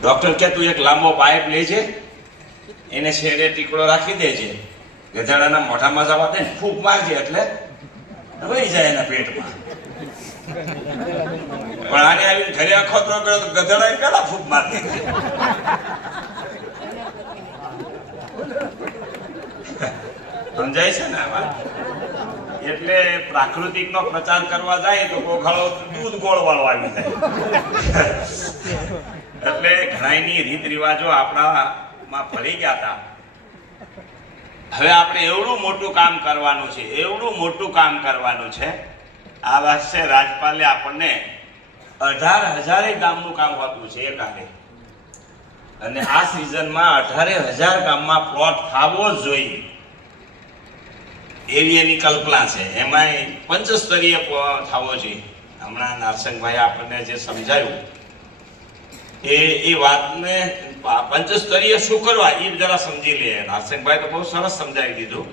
Doctor કે તું એક લાંબો પાઇપ લેજે એને શેડે ટીકડો રાખી દેજે. ગધાડાના મોઢામાં જવા દે ફૂંક મારજે એટલે રહી જાય એના પેટમાં. પણ આને આવીને ઘરે અખતરો કર્યો તો ગધડા પેલા ફૂંક મારી દીધી. સમજાય છે ને આ એટલે પ્રાકૃતિક નો પ્રચાર કરવા જાય તો કોખાળો દૂધ ગોળવાળો આવી જાય. એટલે ઘણાયની રીત રિવાજો આપણામાં ફરી ગયા હતા. હવે આપણે એવડું મોટું કામ કરવાનું છે, એવડું મોટું કામ કરવાનું છે. આ વાત છે રાજપાલે આપણને અઢાર હજારે ગામનું કામ હોતું છે એ હારે અને આ સિઝનમાં અઢારે હજાર ગામમાં પ્લોટ થવો જ જોઈએ. એવી એની કલ્પના છે. એમાંય પંચસ્તરીય થવો જોઈએ. હમણાં નારસંગભાઈ આપણને જે સમજાયું એ એ વાતને પંચસ્તરીય શું કરવા? એ જરા સમજી લે. નારસંગભાઈ તો બહુ સરસ સમજાવી દીધું.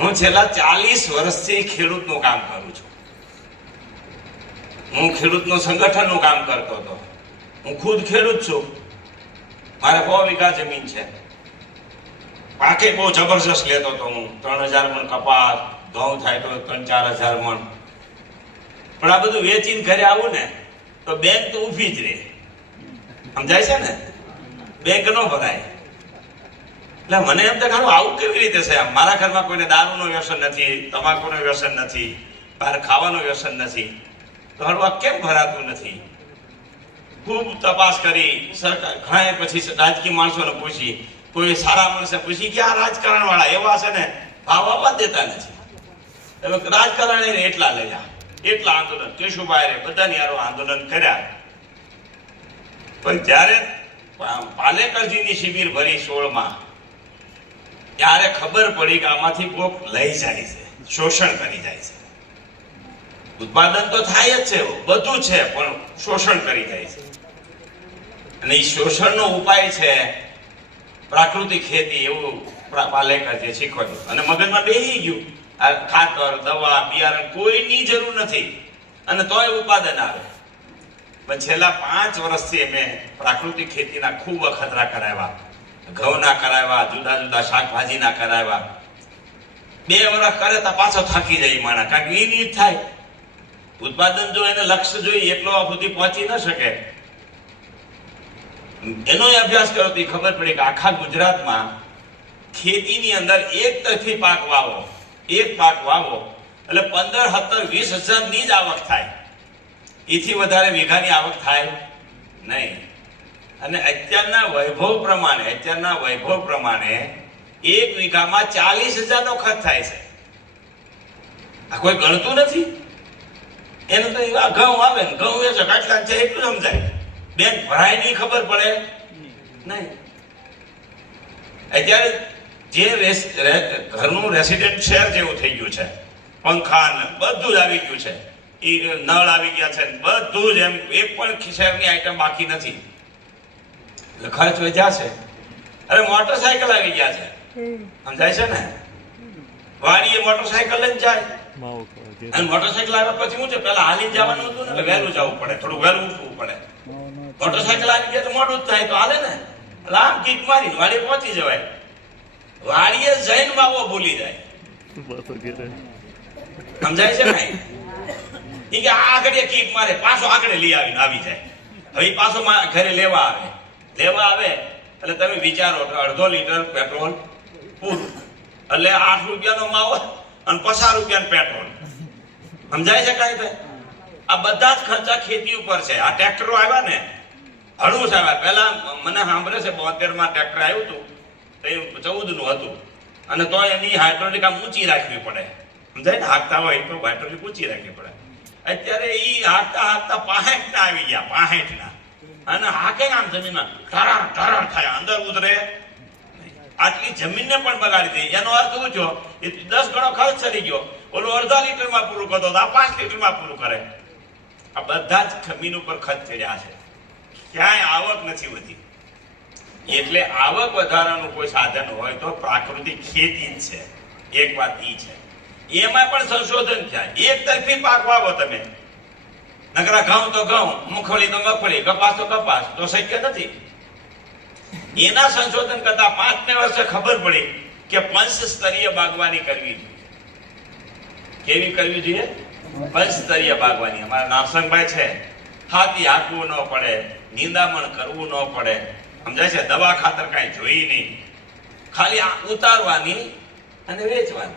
હું છેલ્લા ચાલીસ વર્ષથી ખેડૂતનું કામ કરું છું. હું ખેડૂતનું સંગઠનનું કામ કરતો હતો. હું ખુદ ખેડૂત છું. મારે સો વીઘા જમીન છે. પાકે બહુ જબરજસ્ત લેતો હતો હું. ત્રણ હજાર મણ કપાસ, ઘઉં થાય તો ત્રણ ચાર હજાર મણ. પણ આ બધું વેચીને ઘરે આવું ને તો બેંક તો ઊભી જ રહે. સમજાય છે ને? બેંક નો ભરાય. એટલે મને એમ તો કે આવું કેવી રીતે છે? મારા ઘરમાં કોઈને દારૂનો વ્યસન નથી, તમાકુનું વ્યસન નથી, બહાર ખાવાનું વ્યસન નથી. તો આ કેમ ભરાતું નથી? ખૂબ તપાસ કરી, સરકાર ઘણા પછી રાજકીય માણસોને પૂછી, કોઈ સારા માણસે પૂછી કે આ રાજકારણ વાળા એવા છે ને? ભાવ આપવા દેતા નથી. હવે રાજકારણ એટલા લઈ જા એટલા આંદોલન. કેશુભાઈ બધાની યારો આંદોલન કર્યા. પણ જ્યારે પાલેકરજીની શિબિર ભરી સોળમાં, ત્યારે ખબર પડી કે આમાંથી કોક લઈ જાય છે, શોષણ કરી જાય છે. ઉત્પાદન તો થાય જ છે, બધું છે, પણ શોષણ કરી જાય છે. અને એ શોષણનો ઉપાય છે પ્રાકૃતિક ખેતી એવું પાલેકર જે શીખવાડ્યું. અને મગજમાં બેસી ગયું. ખાતર દવા બિયારણ કોઈની જરૂર નથી. અને તોય ઉત્પાદન આવે. પણ છેલ્લા પાંચ વર્ષથી અમે પ્રાકૃતિક ખેતીના ખૂબ અખતરા કરાવ્યા. ઘઉંના કરાવ્યા, જુદા જુદા શાકભાજીના કરાવ્યા. બે વર્ષ કરે તો પાછો થાકી જાય માણસ, કારણ કે એ નીટ થાય. ઉત્પાદન જો એને લક્ષ્ય જોઈએ, એટલો સુધી પહોંચી ન શકે. એનો અભ્યાસ કર્યો તો ખબર પડી કે આખા ગુજરાતમાં ખેતીની અંદર એક તરફી પાક વાવો. એક પાક વાવો, એટલે પંદર, સત્તર, વીસ હજારની જ આવક થાય. એથી વધારે વીઘાની આવક થાય નહીં. અને અત્યારના વૈભવ પ્રમાણે, અત્યારના વૈભવ પ્રમાણે એક વીઘામાં ચાલીસ હજાર નો ખર્ચ થાય છે. આ કોઈ ગણતું નથી? એનું તો એવા ઘઉં આવે ને, ઘઉં એ ચકાટલા છે, એટલું સમજાય. બેન, ભરાય નહીં ખબર પડે? નહીં. અત્યારે જે ઘરનું રેસિડેન્ટ શહેર જેવું થઈ ગયું છે. પંખા ને બધું જ આવી ગયું છે. એ નળ આવી ગયા છે બધું જ એમ એક પણ શહેરની આઈટમ બાકી નથી. ખર્ચ વધ્યા છે. અરે મોટરસાયકલ આવી ગયા છે. સમજાય છે ને? વાડીએ મોટરસાયકલ લઈને જાય. અને મોટરસાયકલ આવ્યા પછી શું છે? પેલા હાલીને જવાનું હતું ને વહેલું જવું પડે. થોડું વહેલું ઉઠવું પડે. મોટરસાયકલ આવી ગયા તો મોડું જ થાય તો હાલે ને. એટલે આમ કિક મારી વાડી પહોંચી જવાય. વાડીએ જૈન માવો ભૂલી જાય. સમજાય છે ને એ કે આ આગળ એક મારે, પાછો આગળ લઈ આવીને આવી જાય. હવે પાછો ઘરે લેવા આવે. લેવા આવે, એટલે તમે વિચારો અડધો લીટર પેટ્રોલ પૂરું. એટલે આઠ રૂપિયાનો માવો અને પચાસ રૂપિયાનું પેટ્રોલ. સમજાય છે કાંઈ ભાઈ? આ બધા જ ખર્ચા ખેતી ઉપર છે. આ ટ્રેક્ટરો આવ્યા ને. હળવું આવ્યા પહેલા મને સાંભળે છે બોતેરમાં ટ્રેક્ટર આવ્યું હતું. તો એ ચૌદનું હતું. અને તો એની હાઇડ્રોલિક આમ ઊંચી રાખવી પડે. સમજાય ને? હાંકતા હોય તો હાઇડ્રોલિક ઊંચી રાખવી પડે. અત્યારે એ હાંકતા હાંકતા પાસઠ ના આવી ગયા પાસઠ ના અને હાકે આમ જમીનમાં. ઠરાર ઠરાર થાય. અંદર ઉતરે. આટલી જમીનને પણ બગાડી દે. એનો અર્થ શું છો એ દસ ગણો ખર્ચ ચડી ગયો. ઓલો અડધા લીટરમાં પૂરું કરતો આ પાંચ લીટરમાં પૂરું કરે. આ બધા જ જમીન ઉપર ખર્ચ ચડ્યા છે. ક્યાંય આવક નથી વધી. એટલે આવક વધારાનું કોઈ સાધન હોય તો પ્રાકૃતિક ખેતી જ છે. એક વાત ઈ છે. એમાં પણ સંશોધન થાય. એક તરફી પાક વાવો તમે. નકરા ઘઉં તો ઘઉં, મગફળી તો મગફળી, કપાસ તો કપાસ, તો શક્ય નથી. એના સંશોધન કરતા પાંચમે વર્ષે ખબર પડી કે પંચ સ્તરીય બાગવાની કરવી જોઈએ. કેવી કરવી જોઈએ? પંચ સ્તરીય બાગવાની. અમારા નામસંગભાઈ છે. હાથી હાંકવું ન પડે, નિંદામણ કરવું ન પડે. સમજાય છે? દવા ખાતર કાંઈ જોઈ નહીં. ખાલી ઉતારવાની અને વેચવાની.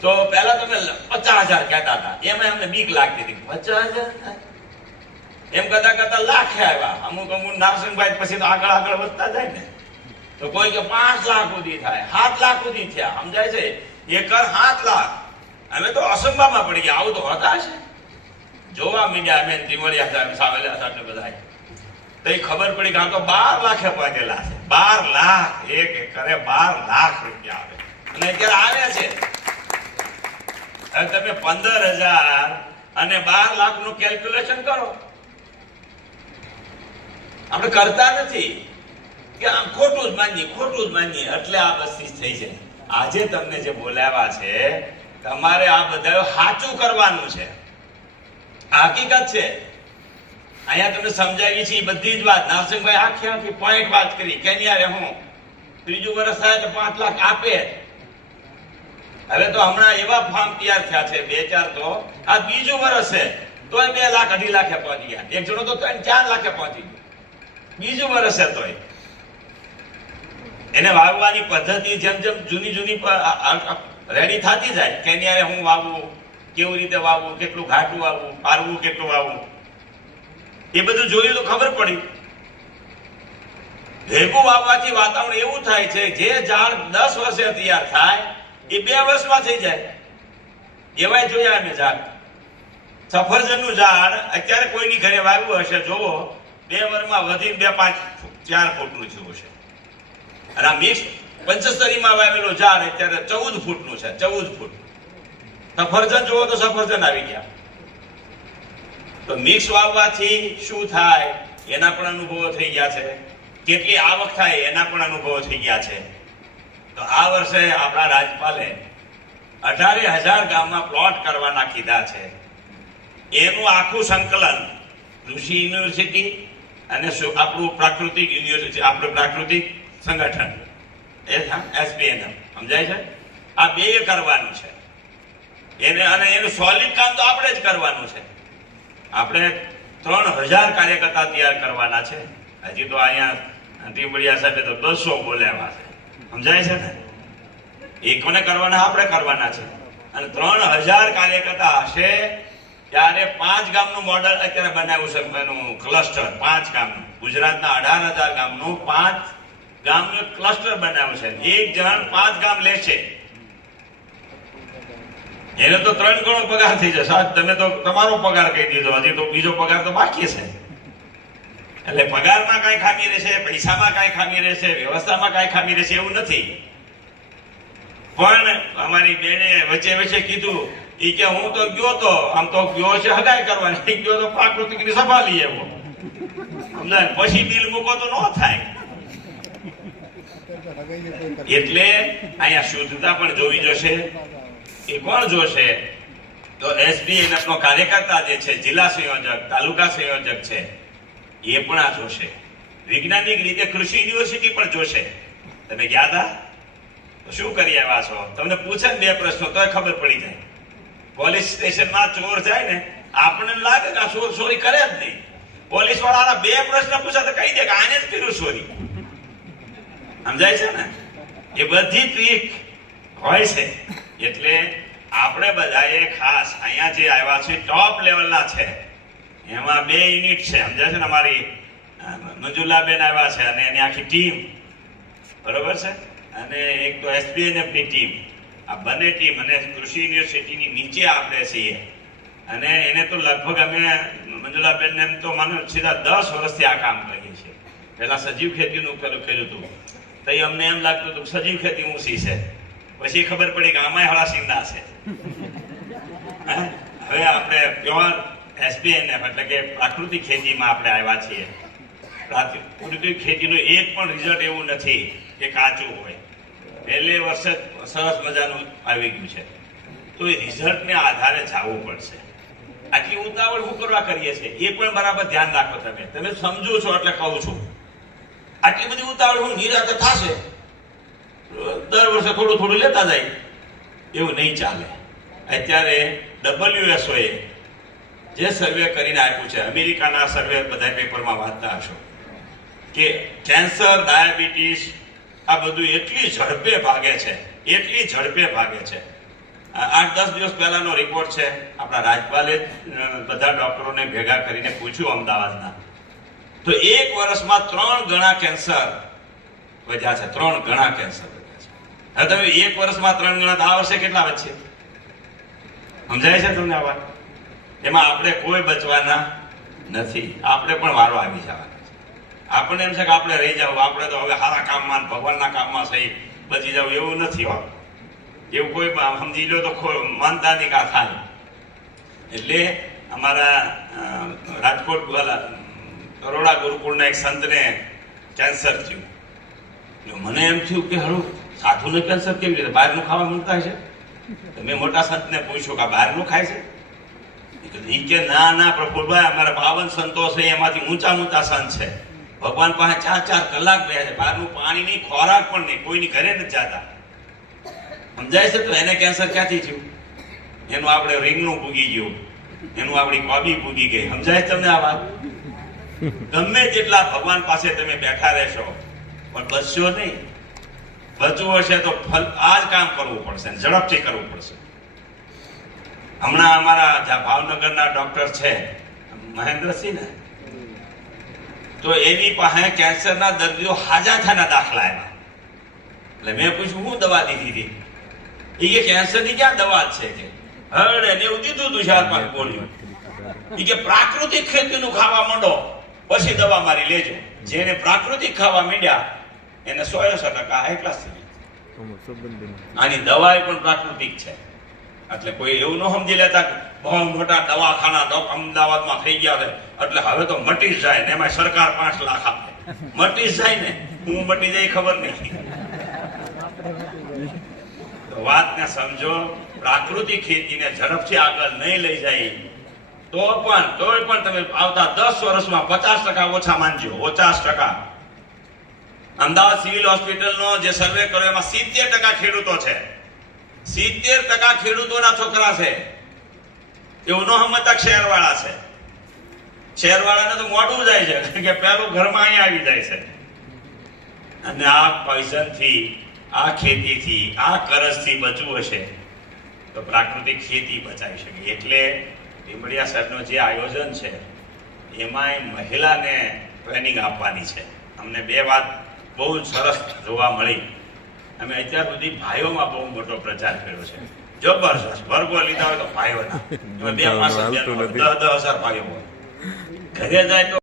તો પહેલા તમે પચાસ હજાર કહેતા હતા. એમાં અમને બીક લાગતી હતી. પચાસ હજાર એમ કરતા કરતા લાખે આવ્યા. અમુક અમુક નારસિંહભાઈ પછી તો આગળ આગળ વધતા જાય ને. તો કોઈ કે પાંચ લાખ સુધી થાય. સાત લાખ સુધી થયા. સમજાય છે? એકર સાત લાખ. અમે તો અસંભામાં પડી ગયા. આવું તો હતા છે જોવા મીડિયા ત્રિવળિયા સાહેબ સાવેલા સાથે બધા તો એ ખબર પડી કે આ તો બાર લાખે પાકેલા છે. બાર લાખ, એક એકરે બાર લાખ રૂપિયા આવે. અને અત્યારે આવે છે. તમે પંદર હજાર અને બાર લાખનું કેલ્ક્યુલેશન કરો. આપણે કરતા નથી. કે આમ ખોટું જ માનીએ, ખોટું જ માનીએ. એટલે આ બસ્તી થઈ છે આજે તમને જે બોલાવ્યા છે, તમારે આ બધા સાચું કરવાનું છે. હકીકત છે. અહીંયા તમે સમજાવી છે એ બધી જ વાત. નરસિંહભાઈ આખી આખી પોઈન્ટ વાત કરી. કેન્યારે હું? ત્રીજું વર્ષ થાય તો પાંચ લાખ આપે. હવે તો હમણાં એવા ફાર્મ તૈયાર થયા છે, બે ચાર તો. આ બીજું વર્ષ છે, તોય બે લાખ અઢી લાખે પહોંચી ગયા. એક જણો તો ત્રણ ચાર લાખે પહોંચી ગયો. બીજું વર્ષ છે તોય. એને વાવવાની પદ્ધતિ જેમ જેમ જૂની જૂની રેડી થતી જાય કેન્યારે હું વાવું? કેવી રીતે વાવવું કેટલું ઘાટું વાવવું પારવું? કેટલું વાવવું એ બધું જોયું તો ખબર પડી. ભેગું વાવવાથી વાતાવરણ એવું થાય છે, જે ઝાડ દસ વર્ષે તૈયાર થાય, એ બે વર્ષમાં થઈ જાય. એવાય જોયા અમે ઝાડ. સફરજનનું ઝાડ અત્યારે કોઈની ઘરે વાવ્યું હશે જોવો બે વર્ષમાં વધીને બે પાંચ ચાર ફૂટનું થયું છે અને આ મિક્સ પંચસ્તરીમાં વાવેલું ઝાડ અત્યારે ચૌદ ફૂટનું છે, ચૌદ ફૂટ. સફરજન જુઓ તો સફરજન આવી ગયા. તો મિક્સ વાવવાથી શું થાય? એના પણ અનુભવો થઈ ગયા છે. કેટલી આવક થાય એના પણ અનુભવો થઈ ગયા છે. તો આ વર્ષે આપણા રાજપાલે અઢારે હજાર ગામમાં પ્લોટ કરવાના કીધા છે. એનું આખું સંકલન કૃષિ યુનિવર્સિટી અને આપણું પ્રાકૃતિક યુનિવર્સિટી, આપણું પ્રાકૃતિક સંગઠન એસપીએનએમ સમજાય છે? આ બે કરવાનું છે. એને, અને એનું સોલિડ કામ તો આપણે જ કરવાનું છે. આપણે ત્રણ હજાર કાર્યકર્તા તૈયાર કરવાના છે. હજી તો અહીંયા ટીમડિયા સાહેબે તો બસો બોલાવ્યા છે. સમજાય છે ને? એ કોને કરવાના, આપણે કરવાના છે. અને ત્રણ હજાર કાર્યકર્તા હશે ત્યારે પાંચ ગામનું મોડલ અત્યારે બનાવ્યું છે એનું ક્લસ્ટર પાંચ ગામનું ગુજરાતના અઢાર હજાર ગામનું પાંચ ગામનું ક્લસ્ટર બનાવ્યું છે. એક જણ પાંચ ગામ લેશે. એને તો ત્રણ ગણો પગાર થઈ જશે. સાહેબ તમે તો તમારો પગાર કહી દીધો. હજી તો બીજો પગાર તો બાકી છે. એટલે પગારમાં કાંઈ ખામી રહેશે પૈસામાં કાંઈ ખામી રહેશે વ્યવસ્થામાં કાંઈ ખામી રહેશે એવું નથી. પણ અમારી બેને વચ્ચે વચ્ચે કીધું એ કે હું તો ગયો તો આમ તો ગયો છે હગાઈ કરવાની. ગયો તો પ્રાકૃતિકની સભા લઈ એવો. સમજાય પછી બિલ મૂકો તો ન થાય. એટલે અહીંયા શુદ્ધતા પણ જોવી જોશે. એ કોણ જોશે? તો એસબીએનએફ નો કાર્યકર્તા જે છે, જિલ્લા સંયોજક, તાલુકા સંયોજક છે, એ પણ આ જોશે. વૈજ્ઞાનિક રીતે કૃષિ યુનિવર્સિટી પણ જોશે. તમે ગયા હતા તો શું કરી આવ્યા છો? તમને પૂછે ને બે પ્રશ્નો, તોય ખબર પડી જાય. પોલીસ સ્ટેશનમાં ચોર જાય ને, આપણને લાગે કે ચોર ચોરી કરે જ નહીં. પોલીસવાળા બે પ્રશ્ન પૂછે તો કહી દે કે આને જ કર્યું ચોરી. સમજાય છે ને? એ બધી ટ્રીક હોય છે. એટલે આપણે બધાએ ખાસ અહીંયા જે આવ્યા છે ટોપ લેવલના છે. એમાં બે યુનિટ છે. સમજાય છે ને અમારી? મંજુલાબેન આવ્યા છે અને એની આખી ટીમ બરોબર છે? અને એક તો એસબીએનએફની ટીમ આ બંને ટીમ અને કૃષિ યુનિવર્સિટીની નીચે આપણે છીએ. અને એને તો લગભગ અમે મંજુલાબેનને એમ તો માનો સીધા દસ વર્ષથી આ કામ કરીએ છીએ. પહેલાં સજીવ ખેતીનું પેલું કર્યું હતું. તો અમને એમ લાગતું હતું સજીવ ખેતી ઊંચી છે. પછી ખબર પડી કે આમાં હળા સિંગા છે? હવે આપણે પ્યોર એસબીએન એટલે કે પ્રાકૃતિક ખેતીમાં આપણે આવ્યા છીએ. પ્રાકૃતિક ખેતીનું એક પણ રિઝલ્ટ એવું નથી કે કાચું હોય. પહેલે વર્ષે સરસ મજાનું આવી ગયું છે. તો એ રિઝલ્ટને આધારે જવું પડશે. આટલી ઉતાવળ હું કરવા કરીએ છીએ? એ પણ બરાબર ધ્યાન રાખો તમે. તમે સમજો છો એટલે કહું છું. આટલી બધી ઉતાવળ હું નિરાતે થશે? દર વર્ષે થોડું થોડું લેતા જાય. એવું નહીં ચાલે. અત્યારે ડબલ્યુએસઓએ જે સર્વે કરીને આપ્યું છે, અમેરિકાના સર્વે બધા પેપરમાં વાંચતા હશો, કે કેન્સર, ડાયાબિટીસ, આ બધું એટલી ઝડપે ભાગે છે, એટલી ઝડપે ભાગે છે. આઠ દસ દિવસ પહેલાનો રિપોર્ટ છે, આપણા રાજપાલે બધા ડોક્ટરોને ભેગા કરીને પૂછ્યું અમદાવાદના. તો એક વર્ષમાં ત્રણ ગણા કેન્સર વધ્યા છે, ત્રણ ગણા કેન્સર. હવે તમે એક વર્ષમાં ત્રણ ગણા આ વર્ષે કેટલા વધશે? સમજાય છે તમને આ વાત? એમાં આપણે કોઈ બચવાના નથી. આપણે પણ વારો આવી જવાના છે. આપણને એમ છે કે આપણે રહી જાવ આપણે તો હવે સારા કામમાં, ભગવાનના કામમાં સહી બચી જાવ એવું નથી હોતું. એવું કોઈ સમજી લો તો માનતા નહીં કા થાય. એટલે અમારા રાજકોટ કરોડા ગુરુકુળના એક સંતને કેન્સર થયું. મને એમ થયું કે હારું સાધુને કેન્સર કેવી રીતે? બહારનું ખાવા મળતા છે તમે મોટા સંતને પૂછ્યું કે બહારનું ખાય છે? એ કે, ના ના, પ્રફુલભાઈ, અમારા બાવન સંતો છે, એમાંથી ઊંચા ઊંચા સંત છે. ભગવાન પાસે ચાર ચાર કલાક બે છે. બહારનું પાણી નહીં, ખોરાક પણ નહીં. કોઈની ઘરે નથી જતા. સમજાય છે તો એને કેન્સર ક્યાંથી થયું? એનું આપણે રીંગણું ભૂગી ગયું. એનું આપણી કોબી ભૂગી ગઈ. સમજાય તમને આ વાત? ગમે તેટલા ભગવાન પાસે તમે બેઠા રહેશો, પણ બસ્યો નહીં. બચવું હશે તો ફલ આ જ કામ કરવું પડશે ઝડપથી કરવું પડશે. હમણાં અમારા ભાવનગરના ડોક્ટર છે, મહેન્દ્રસિંહ ને, તો એની પાસે કેન્સરના દર્દીઓ હાજા થયાના દાખલા આવ્યા એટલે મેં પૂછ્યું, હું દવા દીધી હતી? એ કે, કેન્સરની ક્યાં દવા છે કે? હળ એને એવું દીધું હતું ચાર ગોળીઓ ઈ કે, પ્રાકૃતિક ખેતીનું ખાવા માંડો, પછી દવા મારી લેજો. જેને પ્રાકૃતિક ખાવા માંડ્યા એને સો સો ટકા હાઈ ક્લાસ થઈ આની દવાઈ પણ પ્રાકૃતિક છે. એટલે કોઈ એવું ન સમજી લેતા કે બહુ મોટા દવાખાના અમદાવાદમાં થઈ ગયા છે. એટલે હવે તો મટી જાય ને એમાં સરકાર પાંચ લાખ આપે. મટી જાય ને. હું મટી જાય ખબર નહીં. તો વાતને સમજો પ્રાકૃતિક ખેતીને ઝડપથી આગળ નહીં લઈ જાય. તો પણ તોય પણ તમે આવતા દસ વર્ષમાં પચાસ ટકા ઓછા માનજો પચાસ ટકા. અમદાવાદ સિવિલ હોસ્પિટલનો જે સર્વે કર્યો, એમાં સિત્તેર ટકા ખેડૂતો છે. સિત્તેર ટકા ખેડૂતોના છોકરા છે. એવું ન સમજતા શહેરવાળા છે. શહેરવાળાને તો મોઢું જાય છે કે પેલું ઘરમાં અહીં આવી જાય છે. અને આ પોઈઝનથી, આ ખેતીથી, આ કરજથી બચવું હશે, તો પ્રાકૃતિક ખેતી બચાવી શકે. એટલે લીમડિયા સાહેબનું જે આયોજન છે, એમાંય મહિલાને ટ્રેનિંગ આપવાની છે. અમને બે વાત બહુ સરસ જોવા મળી. અમે અત્યાર સુધી ભાઈઓમાં બહુ મોટો પ્રચાર કર્યો છે. જબરજસ્ત. વર્ગો લીધા હોય તો ભાઈઓના. બે. દસ દસ હજાર ભાઈઓ ઘરે જાય તો